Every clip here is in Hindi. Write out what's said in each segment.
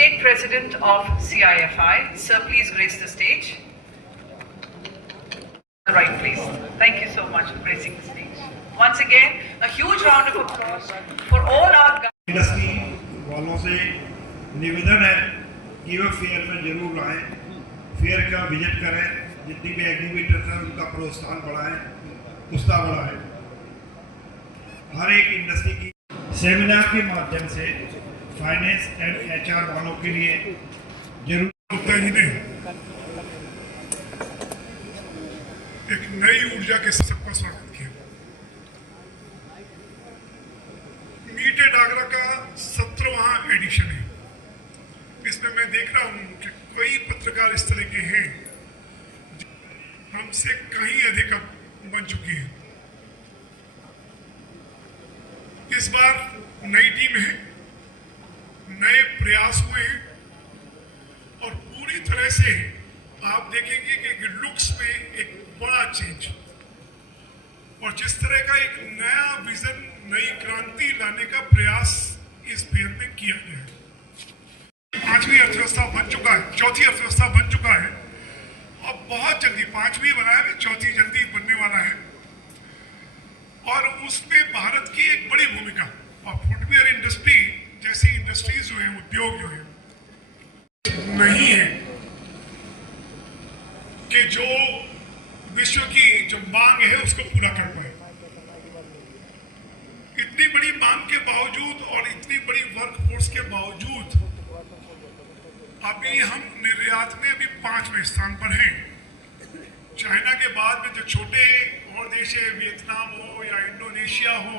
State President of CIFI. Sir, please grace the stage. The right place. Thank you so much for gracing the stage. Once again, a huge round of applause for all our industry वालों से निवेदन है कि वह फेयर में जरूर आए, फेयर का विजिट करें, जितनी भी एग्जीबिटर्स हैं उनका प्रोत्साहन बढ़ाएं, उत्साह बढ़ाएं। हर एक इंडस्ट्री की सेमिनार के माध्यम से फाइनेंस एंड एचआर वालों के लिए जरूर होता ही नहीं, एक नई ऊर्जा के सबका स्वागत किया। मीट एट आगरा का 17वां एडिशन है। इसमें मैं देख रहा हूं कि कई पत्रकार इस तरह के हैं हमसे कहीं अधिक बन चुके हैं। इस बार नई टीम है, नए प्रयास हुए हैं और पूरी तरह से आप देखेंगे कि लुक्स में एक बड़ा चेंज और जिस तरह का एक नया विजन, नई क्रांति लाने का प्रयास इस फेयर में किया गया है। 5वीं अर्थव्यवस्था बन चुका है, 4थी अर्थव्यवस्था बन चुका है और बहुत जल्दी 5वीं बना है, 4थी जल्दी बनने वाला है और उसमें भारत की एक बड़ी भूमिका और फुटवेयर इंडस्ट्री जैसी इंडस्ट्रीज जो है, उद्योग जो है नहीं है कि जो विश्व की जो मांग है उसको पूरा कर पाए। इतनी बड़ी मांग के बावजूद और इतनी बड़ी वर्कफोर्स के बावजूद अभी हम निर्यात में अभी 5वें स्थान पर हैं। चाइना के बाद में जो छोटे और देश है, वियतनाम हो या इंडोनेशिया हो,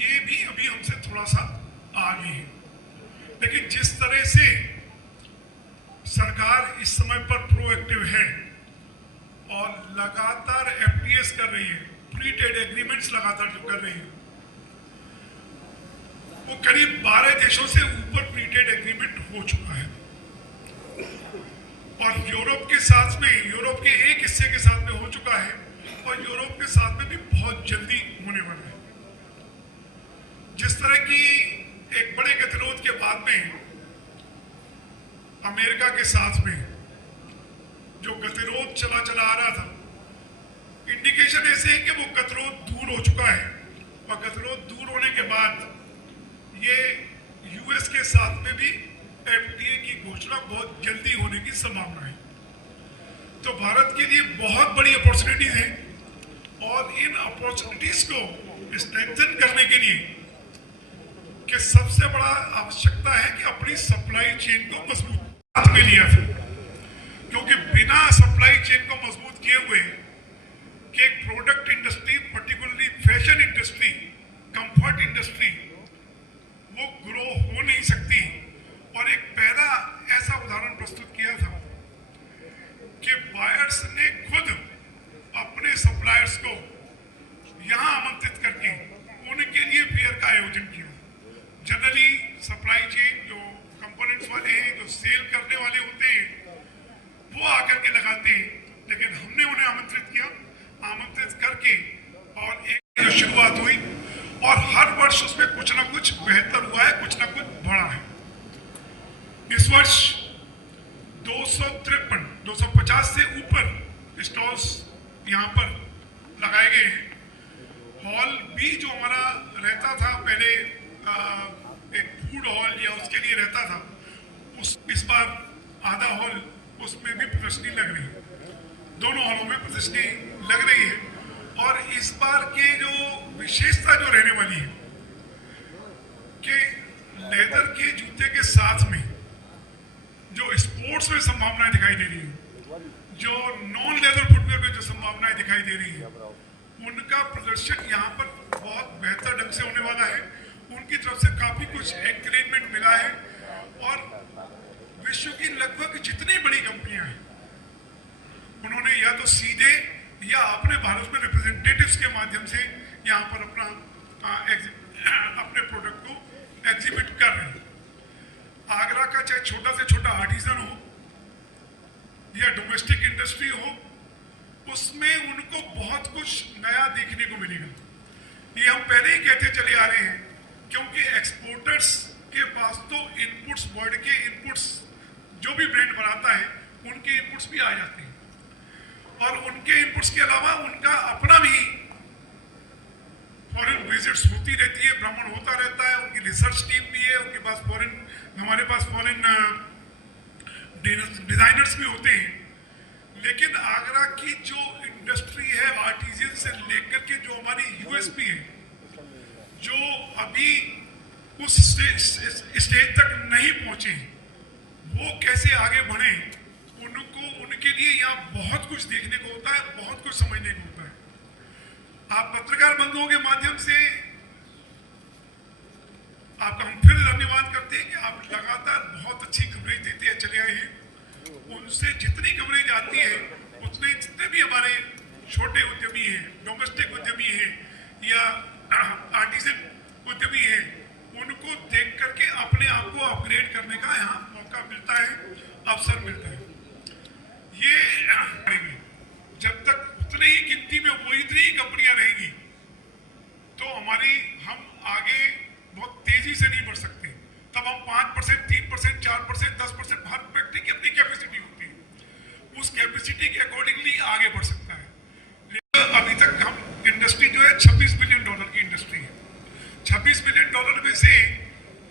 ये भी अभी हमसे थोड़ा सा आगे है। लेकिन जिस तरह से सरकार इस समय पर प्रोएक्टिव है और लगातार एफटीएस कर रही है, फ्री ट्रेड एग्रीमेंट्स लगातार जो कर रही है, वो करीब 12 देशों से ऊपर फ्री ट्रेड एग्रीमेंट हो चुका है और यूरोप के साथ में, यूरोप के एक हिस्से के साथ में हो चुका है और यूरोप के साथ में भी बहुत जल्दी होने वाला है। जिस तरह की एक बड़े गतिरोध के बाद में अमेरिका के साथ में जो गतिरोध चला आ रहा था, इंडिकेशन ऐसे है कि वो गतिरोध दूर हो चुका है और गतिरोध दूर होने के बाद ये यूएस के साथ में भी एफटीए की घोषणा बहुत जल्दी होने की संभावना है। तो भारत के लिए बहुत बड़ी अपॉर्चुनिटीज हैं और इन अपॉर्चुनिटीज को स्ट्रेंथन करने के लिए कि सबसे बड़ा आवश्यकता है कि अपनी सप्लाई चेन को मजबूत में लिया था, क्योंकि बिना सप्लाई चेन को मजबूत किए हुए कि एक product industry, particularly fashion industry, comfort industry, वो ग्रो हो नहीं सकती। और एक पहला ऐसा उदाहरण प्रस्तुत किया था कि बायर्स ने खुद अपने सप्लायर्स को यहां आमंत्रित करके उनके लिए फेयर का आयोजन किया। जनरली सप्लाई चेन जो कंपोनेंट्स वाले हैं, जो सेल करने वाले होते हैं, वो आकर के लगाते हैं, लेकिन हमने उन्हें आमंत्रित किया, आमंत्रित करके और एक जो शुरुआत हुई और हर वर्ष उसमें कुछ ना कुछ बेहतर हुआ है, कुछ ना कुछ बढ़ा है। इस वर्ष 250 से ऊपर स्टॉल्स यहाँ पर लगाए गए हैं। हॉल भी जो हमारा रहता था पहले, एक फूड हॉल या उसके लिए रहता था, इस बार आधा हॉल उसमें भी प्रदर्शनी लग रही है। दोनों हॉलों में प्रदर्शनी लग रही है और इस बार के जो विशेषता जो रहने वाली है कि लेदर के जूते के साथ में जो स्पोर्ट्स में संभावनाएं दिखाई दे रही है, जो नॉन लेदर फुटवेयर में जो संभावनाएं दिखाई दे रही है, उनका प्रदर्शन यहाँ पर बहुत बेहतर ढंग से होने वाला है। उनकी तरफ से काफी कुछ एनकरेजमेंट मिला है और विश्व की लगभग जितनी बड़ी कंपनियां हैं, उन्होंने या तो सीधे या अपने भारत में रिप्रेजेंटेटिव्स के माध्यम से यहाँ पर अपने प्रोडक्ट को एग्जिबिट कर रहे हैं। आगरा का चाहे छोटा से छोटा आर्टिजन हो या डोमेस्टिक इंडस्ट्री हो, उसमें उनको बहुत कुछ नया देखने को मिलेगा। ये हम पहले ही कहते चले आ रहे हैं, क्योंकि एक्सपोर्टर्स के पास तो इनपुट्स, वर्ड के इनपुट्स, जो भी ब्रांड बनाता है उनके इनपुट्स भी आ जाते हैं, और उनके इनपुट्स के अलावा उनका अपना भी फॉरेन विजिट्स होती रहती है, भ्रमण होता रहता है, उनकी रिसर्च टीम भी है, उनके पास फॉरेन, हमारे पास फॉरेन डिजाइनर्स भी होते हैं। लेकिन आगरा की जो इंडस्ट्री है, आर्टिजन से लेकर के जो हमारी यूएसपी है, जो अभी उस स्टेज तक नहीं पहुंचे, वो कैसे आगे बढ़े, उनके लिए यहाँ बहुत कुछ देखने को होता है, बहुत कुछ समझने को होता है। आप पत्रकार बंधुओं के माध्यम से आपका हम फिर धन्यवाद करते हैं कि आप लगातार बहुत अच्छी कवरेज देते चले आए हैं। उनसे जितनी कवरेज आती है, उतने जितने भी हमारे छोटे उद्यमी हैं, डोमेस्टिक उद्यमी हैं या आर्टिजन उद्यमी हैं, उनको देख करके अपने आप को अपग्रेड करने का यहाँ मौका मिलता है, अवसर मिलता है। ये जब तक उतने ही गिनती में वो इतनी ही कंपनियां रहेंगी, तो हम आगे बहुत तेजी से नहीं बढ़ सकते। तब हम 5%, 3%, 4%, 10%, हर व्यक्ति की अपनी कैपेसिटी होती है, उस कैपेसिटी के अकॉर्डिंगली आगे बढ़ सकता है। लेकिन अभी तक हम इंडस्ट्री जो है $26 बिलियन की इंडस्ट्री है। $26 बिलियन में से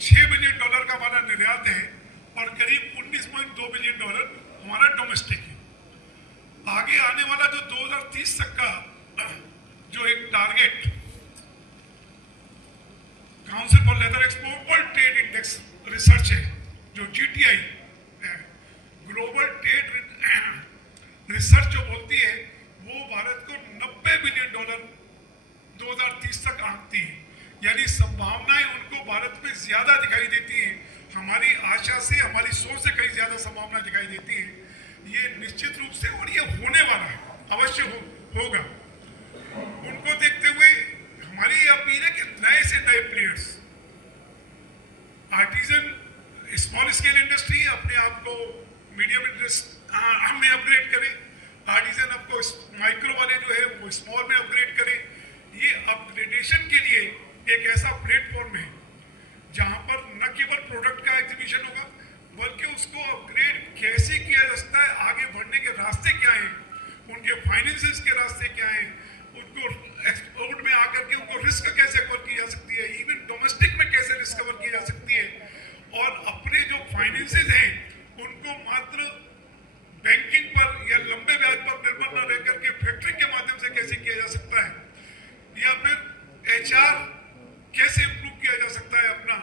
$6 बिलियन का हमारा निर्यात है और करीब $19.2 बिलियन हमारा डोमेस्टिक है। आगे आने वाला जो 2030 तक का जो एक target council for leather export world trade index research है, जो GTI है, ग्लोबल ट्रेड रिसर्च जो बोलती है, वो भारत को $90 बिलियन 2030 तक आंकती है। यानी संभावनाएं उनको भारत में ज्यादा दिखाई देती हैं, हमारी आशा से, हमारी सोच से कहीं ज्यादा संभावना दिखाई देती है। ये निश्चित रूप से, और ये होने वाला है, अवश्य होगा। उनको देखते हुए हमारी ये अपील है कि नए से नए players, artisan, small scale industry अपने आप को मीडियम में अपग्रेड करें, आर्टिजन आपको माइक्रो वाले जो है वो स्मॉल में अपग्रेड करें। ये अपग्रेडेशन के लिए एक ऐसा प्लेटफॉर्म है जहां पर न केवल प्रोडक्ट का एग्जीबिशन होगा, बल्कि उसको अपग्रेड कैसे किया जा सकता है, आगे बढ़ने के रास्ते क्या हैं, उनके फाइनेंसेस के रास्ते क्या हैं, उनको एक्सपोर्ट में आकर के उनको रिस्क कैसे कवर की जा सकती है, इवन डोमेस्टिक में कैसे रिस्क कवर की जा सकती है, और अपने जो फाइनेंसेस हैं उनको मात्र बैंकिंग पर या लंबे ब्याज पर निर्भर न रह करके फैक्टरिंग के माध्यम से कैसे किया जा सकता है, या फिर HR कैसे इंप्रूव किया जा सकता है अपना,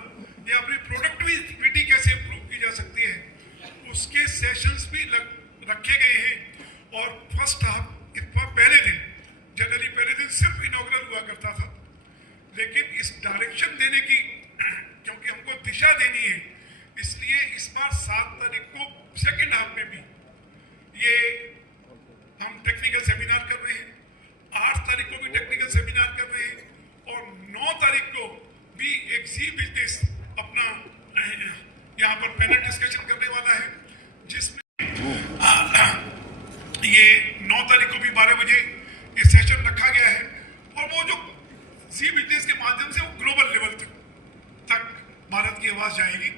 या अपनी प्रोडक्टिविटी कैसे इंप्रूव की जा सकती है, उसके सेशंस भी रखे गए हैं। और फर्स्ट हाफ, पहले दिन, जनरली पहले दिन सिर्फ इनॉग्रल हुआ करता था, लेकिन इस डायरेक्शन देने की, क्योंकि हमको दिशा देनी है, इसलिए इस बार 7 तारीख को सेकेंड हाफ में भी ये हम टेक्निकल सेमिनार कर रहे हैं, 8 तारीख को भी टेक्निकल सेमिनार कर रहे हैं, और 9 तारीख को भी एक सी बिजनेस अपना यहाँ पर पैनल डिस्कशन करने वाला है, जिसमें ये 9 तारीख को भी 12 बजे ये सेशन रखा गया है। और वो जो सी बिजनेस के माध्यम से वो ग्लोबल लेवल तक भारत की आवाज जाएगी।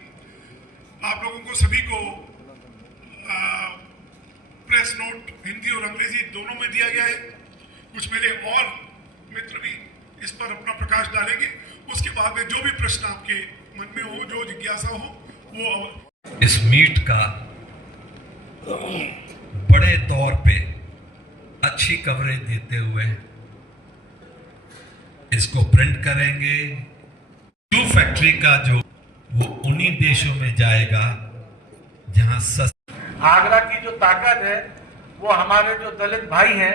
आप लोगों को सभी को प्रेस नोट हिंदी और अंग्रेजी दोनों में दिया गया है। कुछ मेरे और मित्र भी इस पर अपना प्रकाश डालेंगे। उसके बाद में जो भी प्रश्न आपके मन में हो, जो जिज्ञासा हो, वो इस मीट का बड़े तौर पे अच्छी कवरेज देते हुए इसको प्रिंट करेंगे। जो फैक्ट्री का जो वो उन्हीं देशों में जाएगा जहां आगरा की जो ताकत है वो हमारे जो दलित भाई हैं,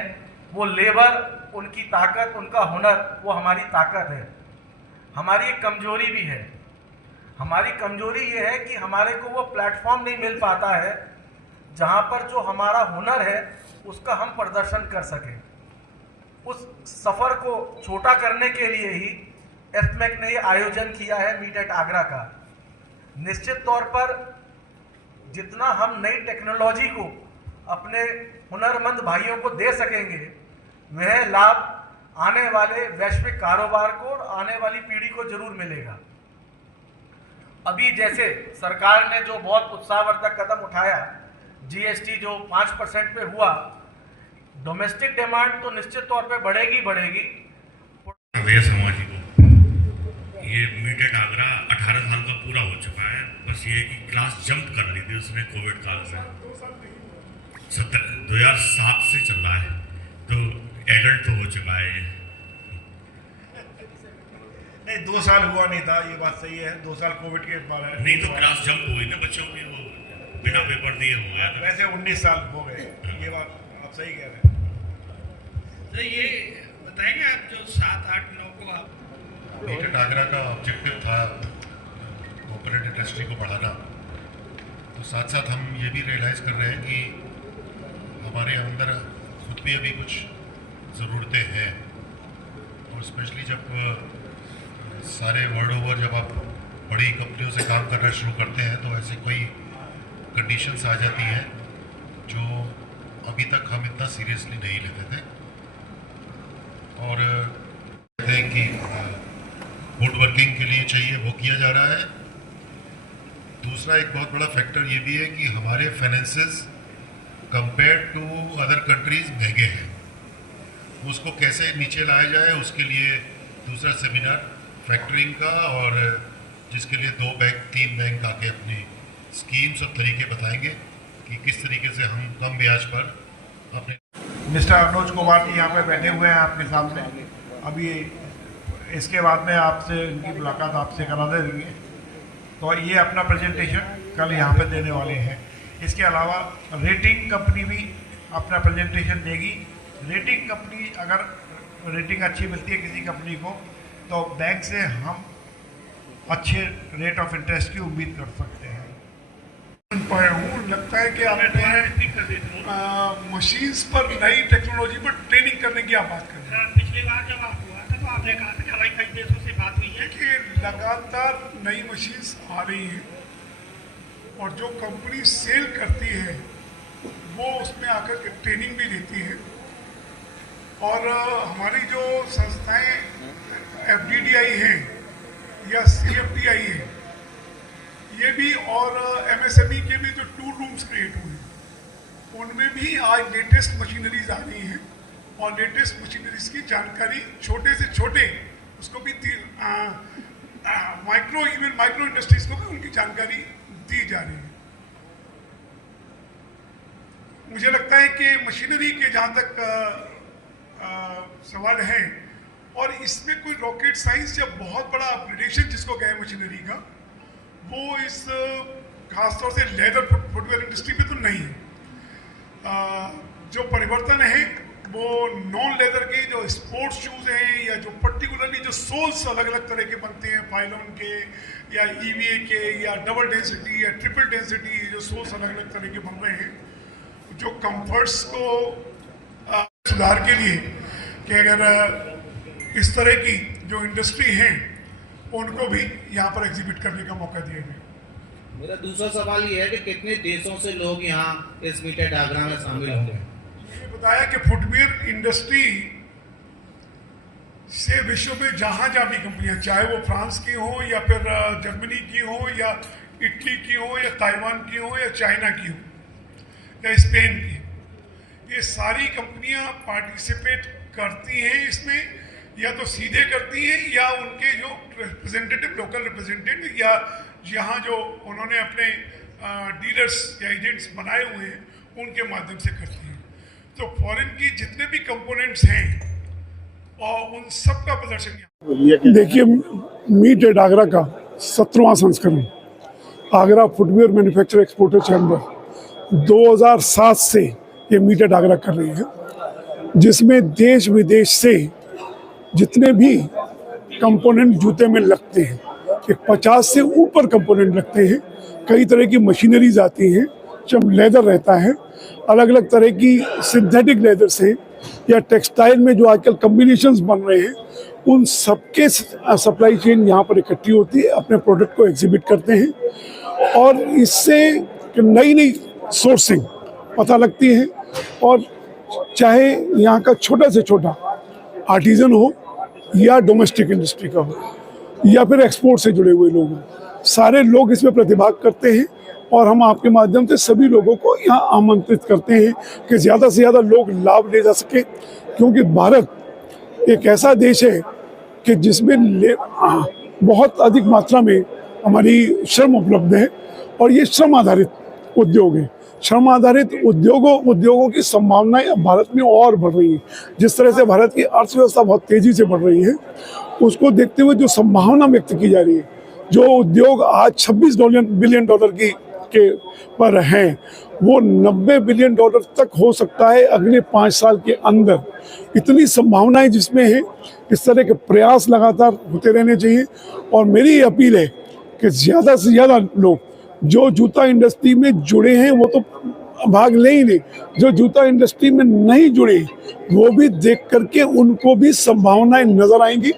वो लेबर, उनकी ताकत, उनका हुनर, वो हमारी ताकत है। हमारी एक कमजोरी भी है। हमारी कमजोरी ये है कि हमारे को वो प्लेटफॉर्म नहीं मिल पाता है जहां पर जो हमारा हुनर है उसका हम प्रदर्शन कर सकें। उस सफ़र को छोटा करने के लिए ही एफमेक ने ये आयोजन किया है मीट एट आगरा का। निश्चित तौर पर जितना हम नई टेक्नोलॉजी को अपने हुनरमंद भाइयों को दे सकेंगे, वह लाभ आने वाले वैश्विक कारोबार को और आने वाली पीढ़ी को जरूर मिलेगा। अभी जैसे सरकार ने जो बहुत उत्साहवर्धक कदम उठाया, जीएसटी जो 5% पे हुआ, डोमेस्टिक डिमांड तो निश्चित तौर पे बढ़ेगी बढ़ेगी। भैया समाजी को ये मीटेड आगरा 18 साल का पूरा हो चुका है, बस ये कि क्लास जंप कर ली थी उसने कोविड काल में। 2007 से चल रहा है, तो एडल्ट तो हो चुका है ये। नहीं, 2 साल हुआ नहीं था, ये बात सही है। 2 साल कोविड के बाद है। नहीं तो क्लास जंप हुई ना बच्चों की, वो बिना पेपर दिए हो गया था। वैसे 19 साल हो गए, ये बात आप सही कह रहे हैं। तो ये बताएंगे आप जो 7, 8, 9 को आप मीटेड आगरा का ऑब्जेक्टिव था कोऑपरेट इंडस्ट्री को बढ़ाना, तो साथ साथ हम ये भी रियलाइज़ कर रहे हैं कि हमारे अंदर खुद भी अभी कुछ ज़रूरतें हैं, और स्पेशली जब सारे वर्ल्ड ओवर जब आप बड़ी कंपनियों से काम करना शुरू करते हैं तो ऐसे कोई कंडीशंस आ जाती हैं जो अभी तक हम इतना सीरियसली नहीं लेते थे, और कहते हैं कि वुड वर्किंग के लिए चाहिए वो किया जा रहा है। दूसरा एक बहुत बड़ा फैक्टर ये भी है कि हमारे finances compare to other countries महंगे हैं, उसको कैसे नीचे लाया जाए उसके लिए दूसरा सेमिनार फैक्टरिंग का, और जिसके लिए 2 बैंक 3 बैंक आके अपनी स्कीम्स और तरीके बताएंगे कि किस तरीके से हम कम ब्याज पर अपने। मिस्टर अनुज कुमार जी यहाँ पे बैठे हुए हैं आपके सामने। अभी इसके बाद में आपसे इनकी मुलाकात आपसे करा देंगे, तो ये अपना प्रेजेंटेशन कल यहाँ पे देने वाले हैं। इसके अलावा रेटिंग कंपनी भी अपना प्रेजेंटेशन देगी। रेटिंग कंपनी, अगर रेटिंग अच्छी मिलती है किसी कंपनी को, तो बैंक से हम अच्छे रेट ऑफ इंटरेस्ट की उम्मीद कर सकते हैं। पाया हूँ, लगता है कि आपने मशीन्स पर नई टेक्नोलॉजी पर ट्रेनिंग करने की आप बात कर रहे हैं। पिछली बार जब आप हुआ था तो आपने कहा था कि हमारी कई देशों से बात हुई है कि लगातार नई मशीन्स आ रही हैं, और जो कंपनी सेल करती है वो उसमें आकर के ट्रेनिंग भी देती है, और हमारी जो संस्थाएं FDDI हैं या CFDI हैं, ये भी, और MSME के भी जो टूल रूम्स क्रिएट हुए हैं, उनमें भी आज लेटेस्ट मशीनरीज आ रही हैं, और लेटेस्ट मशीनरीज की जानकारी छोटे से छोटे उसको भी माइक्रो इंडस्ट्रीज को भी उनकी जानकारी दी जा रही है। मुझे लगता है कि मशीनरी के जहाँ तक सवाल है, और इसमें कोई रॉकेट साइंस या बहुत बड़ा अपग्रेडेशन जिसको कहें मशीनरी का, वो इस खासतौर से लेदर फुटवेयर इंडस्ट्री पे तो नहीं है। जो परिवर्तन है वो नॉन लेदर के जो स्पोर्ट्स शूज़ हैं, या जो पर्टिकुलरली जो सोल्स अलग अलग तरह के बनते हैं, फाइलोन के या EVA के या डबल डेंसिटी या ट्रिपल डेंसिटी, जो सोल्स अलग अलग तरह के बन रहे हैं, जो कंफर्ट्स को सुधार के लिए, कि अगर इस तरह की जो इंडस्ट्री हैं उनको भी यहाँ पर एग्जिबिट करने का मौका दिया गया। मेरा दूसरा सवाल ये है कि कितने देशों से लोग यहाँ इस मीटेड आगरा में शामिल होंगे? मैंने बताया कि फुटवेयर इंडस्ट्री से विश्व में जहाँ भी कंपनियां, चाहे वो फ्रांस की हो या फिर जर्मनी की हो या इटली की हो या ताइवान की हो या चाइना की हो या स्पेन की, ये सारी कंपनियां पार्टिसिपेट करती हैं इसमें, या तो सीधे करती हैं या उनके जो रिप्रेजेंटेटिव, लोकल रिप्रेजेंटेटिव, या यहाँ जो उन्होंने अपने डीलर्स या एजेंट्स बनाए हुए हैं उनके माध्यम से करती हैं। तो फॉरेन की जितने भी कंपोनेंट्स हैं और उन सब का प्रदर्शन। देखिए, मीटेड आगरा का 17वां संस्करण, Agra footwear manufacture exporter chamber 2007 से ये मीटेड आगरा कर रही है, जिसमें देश विदेश से जितने भी कंपोनेंट जूते में लगते हैं, 50 से ऊपर कंपोनेंट लगते हैं, कई तरह की मशीनरीज आती हैं, जब लेदर रहता है, अलग अलग तरह की सिंथेटिक लेदर से या टेक्सटाइल में जो आजकल कम्बिनेशंस बन रहे हैं, उन सबके सप्लाई चेन यहाँ पर इकट्ठी होती है, अपने प्रोडक्ट को एग्जिबिट करते हैं, और इससे नई नई सोर्सिंग पता लगती है। और चाहे यहाँ का छोटा से छोटा आर्टिजन हो या डोमेस्टिक इंडस्ट्री का हो या फिर एक्सपोर्ट से जुड़े हुए लोग हों, सारे लोग इसमें प्रतिभाग करते हैं और हम आपके माध्यम से सभी लोगों को यहाँ आमंत्रित करते हैं कि ज़्यादा से ज़्यादा लोग लाभ ले जा सकें, क्योंकि भारत एक ऐसा देश है कि जिसमें बहुत अधिक मात्रा में हमारी श्रम उपलब्ध है और ये श्रम आधारित उद्योग है। श्रम आधारित उद्योगों की संभावनाएं अब भारत में और बढ़ रही है। जिस तरह से भारत की अर्थव्यवस्था बहुत तेज़ी से बढ़ रही है, उसको देखते हुए जो संभावना व्यक्त की जा रही है, जो उद्योग आज 26 बिलियन डॉलर के पर हैं, वो 90 बिलियन डॉलर तक हो सकता है अगले 5 साल के अंदर। इतनी संभावनाएं जिसमें है, इस तरह के प्रयास लगातार होते रहने चाहिए। और मेरी अपील है कि ज़्यादा से ज़्यादा लोग जो जूता इंडस्ट्री में जुड़े हैं वो तो भाग ले ही नहीं, जो जूता इंडस्ट्री में नहीं जुड़े वो भी देख करके उनको भी संभावनाएं नज़र आएंगी,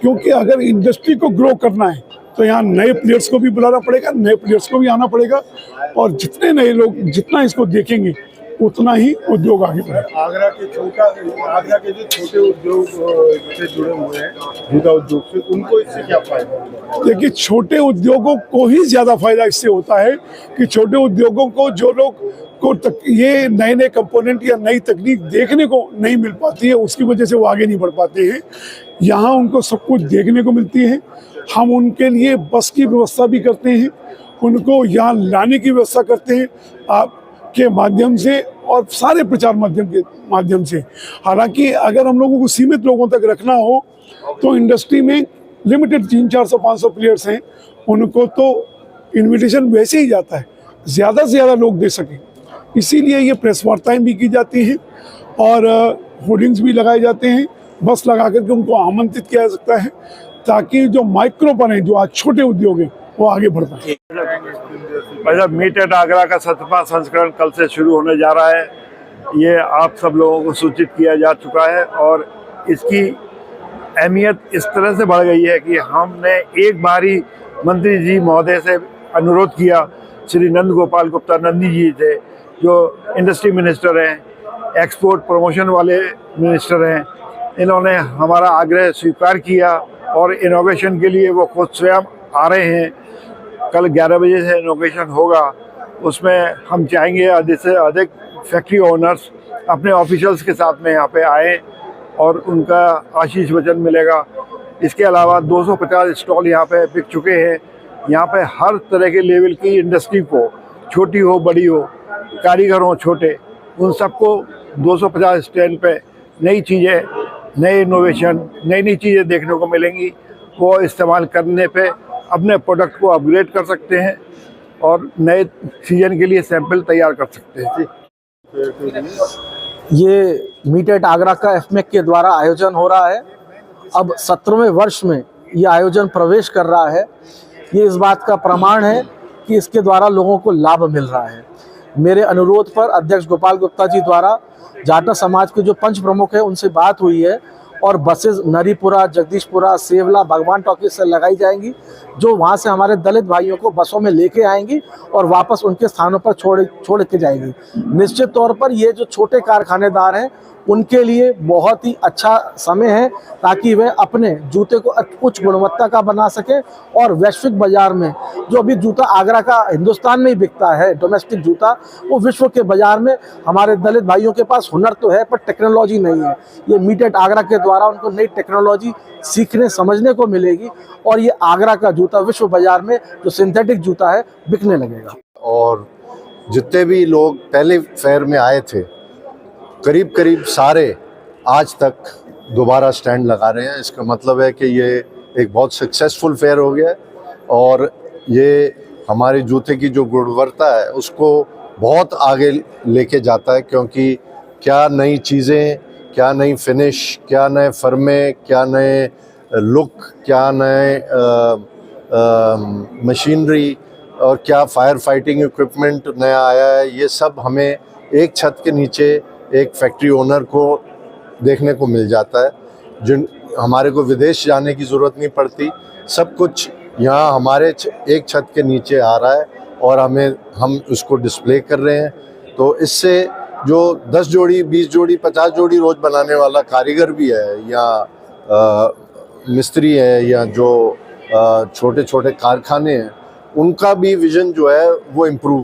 क्योंकि अगर इंडस्ट्री को ग्रो करना है तो यहाँ नए प्लेयर्स को भी बुलाना पड़ेगा, नए प्लेयर्स को भी आना पड़ेगा, और जितने नए लोग जितना इसको देखेंगे उतना ही उद्योग आगे बढ़ेगा। आगरा के जो छोटे उद्योग से जुड़े हुए हैं जूता उद्योग से, उनको इससे क्या फायदा होगा? देखिए, छोटे उद्योगों को ही ज़्यादा फायदा इससे होता है कि छोटे उद्योगों को जो लोग को ये नए कंपोनेंट या नई तकनीक देखने को नहीं मिल पाती है, उसकी वजह से वो आगे नहीं बढ़ पाते हैं। यहाँ उनको सब कुछ देखने को मिलती है। हम उनके लिए बस की व्यवस्था भी करते हैं, उनको यहाँ लाने की व्यवस्था करते हैं आपके माध्यम से और सारे प्रचार माध्यम के माध्यम से। हालांकि अगर हम लोगों को सीमित लोगों तक रखना हो तो इंडस्ट्री में लिमिटेड 300-400-500 प्लेयर्स हैं, उनको तो इन्विटेशन वैसे ही जाता है, ज़्यादा से ज़्यादा लोग दे सकें। इसीलिए ये प्रेस वार्ताएँ भी की जाती हैं और होर्डिंग्स भी लगाए जाते हैं, बस लगा करके उनको आमंत्रित किया जा सकता है, ताकि जो माइक्रोपन है, जो आज छोटे उद्योग हैं, वो आगे बढ़ पाए। भाई मीट एट आगरा का 7वां संस्करण कल से शुरू होने जा रहा है। ये आप सब लोगों को सूचित किया जा चुका है और इसकी अहमियत इस तरह से बढ़ गई है कि हमने एक बार ही मंत्री जी महोदय से अनुरोध किया, श्री नंद गोपाल गुप्ता नंदी जी थे जो इंडस्ट्री मिनिस्टर हैं, एक्सपोर्ट प्रमोशन वाले मिनिस्टर हैं, इन्होंने हमारा आग्रह स्वीकार किया और इनोवेशन के लिए वो खुद स्वयं आ रहे हैं। कल 11 बजे से इनोवेशन होगा, उसमें हम चाहेंगे अधिक से अधिक फैक्ट्री ओनर्स अपने ऑफिशियल्स के साथ में यहाँ पे आए और उनका आशीष वचन मिलेगा। इसके अलावा 250 स्टॉल यहाँ पे बिक चुके हैं। यहाँ पे हर तरह के लेवल की इंडस्ट्री को, छोटी हो बड़ी हो, कारीगर हो छोटे, उन सबको 250 स्टैंड पे नई चीज़ें, नए इनोवेशन, नई चीज़ें देखने को मिलेंगी। वो इस्तेमाल करने पे अपने प्रोडक्ट को अपग्रेड कर सकते हैं और नए सीजन के लिए सैंपल तैयार कर सकते हैं। ये मीट एट आगरा का एफमेक के द्वारा आयोजन हो रहा है। अब 17वें वर्ष में ये आयोजन प्रवेश कर रहा है। ये इस बात का प्रमाण है कि इसके द्वारा लोगों को लाभ मिल रहा है। मेरे अनुरोध पर अध्यक्ष गोपाल गुप्ता जी द्वारा जाटा समाज के जो पंच प्रमुख हैं उनसे बात हुई है और बसेस नरीपुरा, जगदीशपुरा, सेवला, भगवान टॉकीज से लगाई जाएंगी, जो वहां से हमारे दलित भाइयों को बसों में लेके आएंगी और वापस उनके स्थानों पर छोड़ के जाएंगी। निश्चित तौर पर ये जो छोटे कारखानेदार हैं उनके लिए बहुत ही अच्छा समय है, ताकि वे अपने जूते को उच्च गुणवत्ता का बना सकें और वैश्विक बाजार में जो अभी जूता आगरा का हिंदुस्तान में ही बिकता है, डोमेस्टिक जूता, वो विश्व के बाजार में हमारे दलित भाइयों के पास हुनर तो है पर टेक्नोलॉजी नहीं है। ये मीट एट आगरा के द्वारा उनको नई टेक्नोलॉजी सीखने समझने को मिलेगी और ये आगरा का जूता विश्व बाजार में जो सिंथेटिक जूता है बिकने लगेगा। और जितने भी लोग पहले फेयर में आए थे करीब सारे आज तक दोबारा स्टैंड लगा रहे हैं। इसका मतलब है कि ये एक बहुत सक्सेसफुल फेयर हो गया और ये हमारे जूते की जो गुणवत्ता है उसको बहुत आगे लेके जाता है, क्योंकि क्या नई चीज़ें, क्या नई फिनिश, क्या नए फर्मे, क्या नए लुक, क्या नए मशीनरी और क्या फायर फाइटिंग इक्विपमेंट नया आया है, ये सब हमें एक छत के नीचे एक फैक्ट्री ओनर को देखने को मिल जाता है। जिन हमारे को विदेश जाने की ज़रूरत नहीं पड़ती, सब कुछ यहाँ हमारे एक छत के नीचे आ रहा है और हम उसको डिस्प्ले कर रहे हैं। तो इससे जो 10 जोड़ी, 20 जोड़ी, 50 जोड़ी रोज़ बनाने वाला कारीगर भी है या मिस्त्री है या जो छोटे छोटे कारखाने हैं, उनका भी विजन जो है वो इम्प्रूव